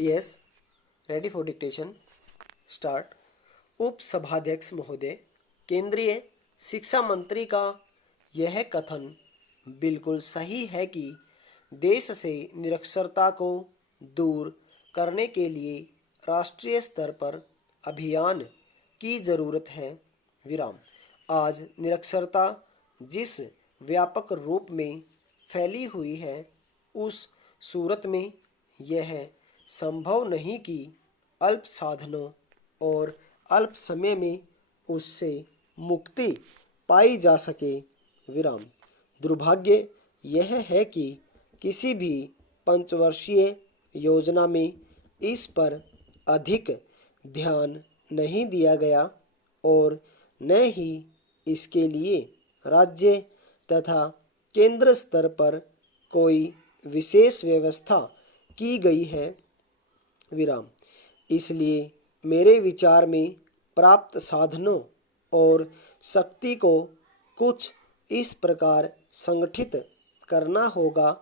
Yes, ready for dictation, start. उप सभाध्यक्ष महोदय, केंद्रीय शिक्षा मंत्री का यह कथन बिल्कुल सही है कि देश से निरक्षरता को दूर करने के लिए राष्ट्रीय स्तर पर अभियान की जरूरत है। विराम। आज निरक्षरता जिस व्यापक रूप में फैली हुई है, उस सूरत में यह संभव नहीं कि अल्प साधनों और अल्प समय में उससे मुक्ति पाई जा सके। विराम। दुर्भाग्य यह है कि किसी भी पंचवर्षीय योजना में इस पर अधिक ध्यान नहीं दिया गया और न ही इसके लिए राज्य तथा केंद्र स्तर पर कोई विशेष व्यवस्था की गई है। विराम। इसलिए मेरे विचार में प्राप्त साधनों और शक्ति को कुछ इस प्रकार संगठित करना होगा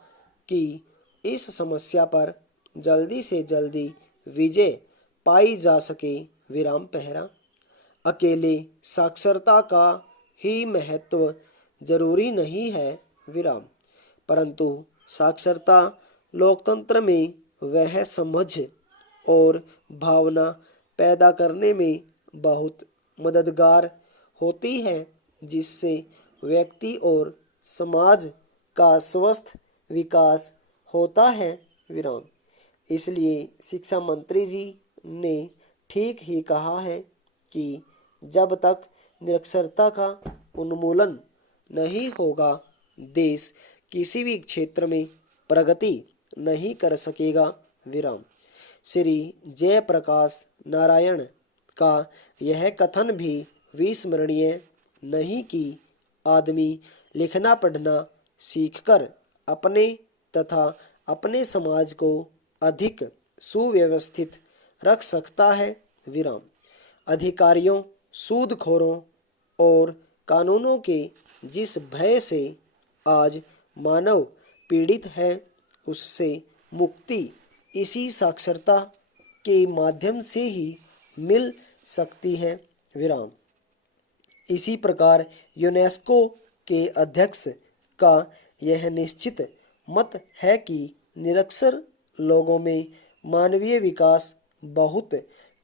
कि इस समस्या पर जल्दी से जल्दी विजय पाई जा सके। विराम पहरा। अकेले साक्षरता का ही महत्व जरूरी नहीं है। विराम। परंतु साक्षरता लोकतंत्र में वह समझ और भावना पैदा करने में बहुत मददगार होती है जिससे व्यक्ति और समाज का स्वस्थ विकास होता है। विराम। इसलिए शिक्षा मंत्री जी ने ठीक ही कहा है कि जब तक निरक्षरता का उन्मूलन नहीं होगा, देश किसी भी क्षेत्र में प्रगति नहीं कर सकेगा। विराम। श्री जयप्रकाश नारायण का यह कथन भी विस्मरणीय नहीं कि आदमी लिखना पढ़ना सीखकर अपने तथा अपने समाज को अधिक सुव्यवस्थित रख सकता है। विराम। अधिकारियों, सूदखोरों और कानूनों के जिस भय से आज मानव पीड़ित है, उससे मुक्ति इसी साक्षरता के माध्यम से ही मिल सकती है। विराम। इसी प्रकार यूनेस्को के अध्यक्ष का यह निश्चित मत है कि निरक्षर लोगों में मानवीय विकास बहुत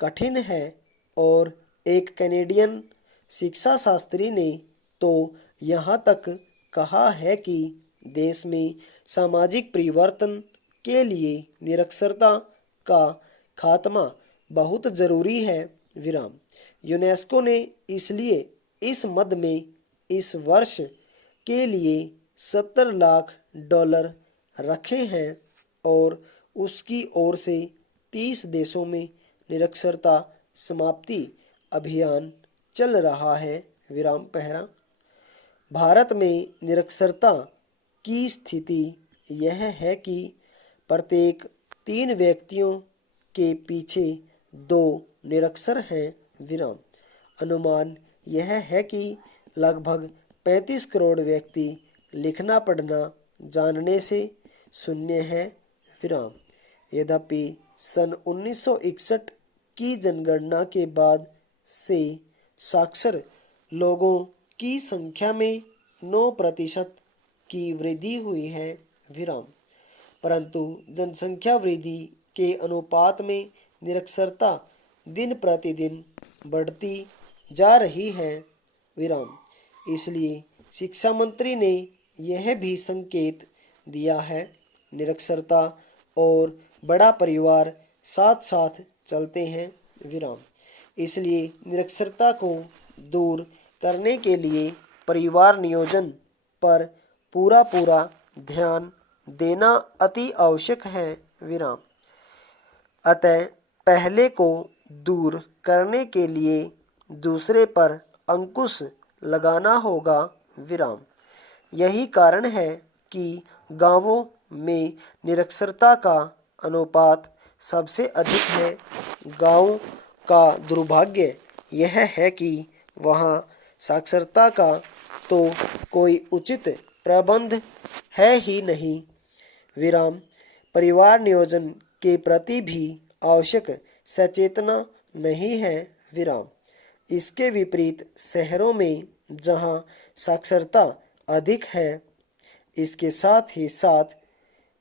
कठिन है और एक कैनेडियन शिक्षा शास्त्री ने तो यहाँ तक कहा है कि देश में सामाजिक परिवर्तन के लिए निरक्षरता का खात्मा बहुत जरूरी है। विराम। यूनेस्को ने इसलिए इस मद में इस वर्ष के लिए $70 लाख रखे हैं और उसकी ओर से 30 देशों में निरक्षरता समाप्ति अभियान चल रहा है। विराम पहरा। भारत में निरक्षरता की स्थिति यह है कि प्रत्येक 3 व्यक्तियों के पीछे 2 निरक्षर हैं। विराम। अनुमान यह है कि लगभग 35 करोड़ व्यक्ति लिखना पढ़ना जानने से शून्य है। विराम। यद्यपि सन 1961 की जनगणना के बाद से साक्षर लोगों की संख्या में 9% की वृद्धि हुई है। विराम। परंतु जनसंख्या वृद्धि के अनुपात में निरक्षरता दिन प्रतिदिन बढ़ती जा रही है। विराम। इसलिए शिक्षा मंत्री ने यह भी संकेत दिया है, निरक्षरता और बड़ा परिवार साथ साथ चलते हैं। विराम। इसलिए निरक्षरता को दूर करने के लिए परिवार नियोजन पर पूरा ध्यान देना अति आवश्यक है। विराम। अतः पहले को दूर करने के लिए दूसरे पर अंकुश लगाना होगा। विराम। यही कारण है कि गांवों में निरक्षरता का अनुपात सबसे अधिक है। गांव का दुर्भाग्य यह है कि वहां साक्षरता का तो कोई उचित प्रबंध है ही नहीं। विराम। परिवार नियोजन के प्रति भी आवश्यक सचेतना नहीं है। विराम। इसके विपरीत शहरों में जहां साक्षरता अधिक है, इसके साथ ही साथ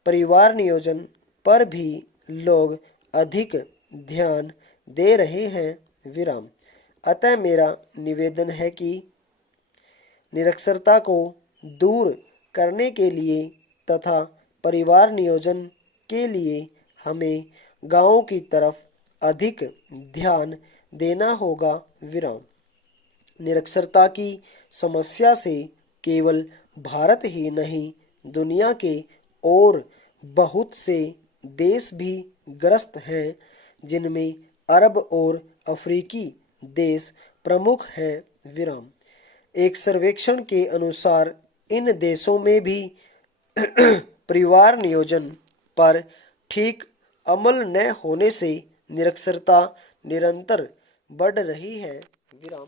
परिवार नियोजन पर भी लोग अधिक ध्यान दे रहे हैं। विराम। अतः मेरा निवेदन है कि निरक्षरता को दूर करने के लिए तथा परिवार नियोजन के लिए हमें गाँव की तरफ अधिक ध्यान देना होगा। विराम। निरक्षरता की समस्या से केवल भारत ही नहीं, दुनिया के और बहुत से देश भी ग्रस्त हैं, जिनमें अरब और अफ्रीकी देश प्रमुख हैं। विराम। एक सर्वेक्षण के अनुसार इन देशों में भी परिवार नियोजन पर ठीक अमल न होने से निरक्षरता निरंतर बढ़ रही है। विराम।